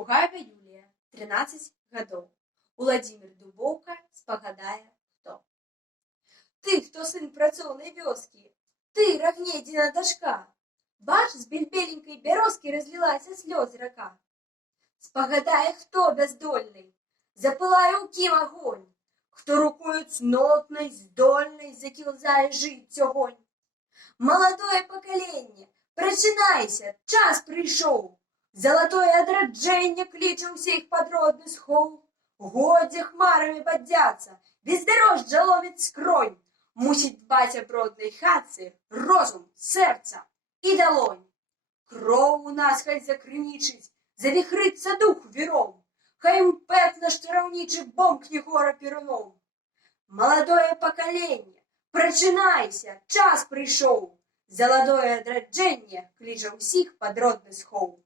Шпугаева Юлія, 13 гадоў. Уладзімір Дубоўка спагадае хто. Ты, хто сын працоўнай вёскі, ты, рагнедзіна дачка, бач, з бельбеленькай бярозкі разлілася слёз рака. Спагадае хто бяздольны, запылае ў кім агонь, хто рукою цнотнай, здольнай закілзае жыць огонь. Маладое пакаленне, прачынайся, час прыйшоў, залатое адраджэнне кліча ўсіх пад родны схоў. Годзе хмарамі падзяцца, бездарожжа ловіць скронь, мусіць дбаць аб роднай хатцы розум, сэрца і далонь. Кроў у нас хай закрынічыць, завіхрыцца дух віром, хай імпэт наш чараўнічы бомкне гора перуном. Маладое пакаленне, прачынайся, час прыйшоў, залатое адраджэнне кліча ўсіх пад родны схоў.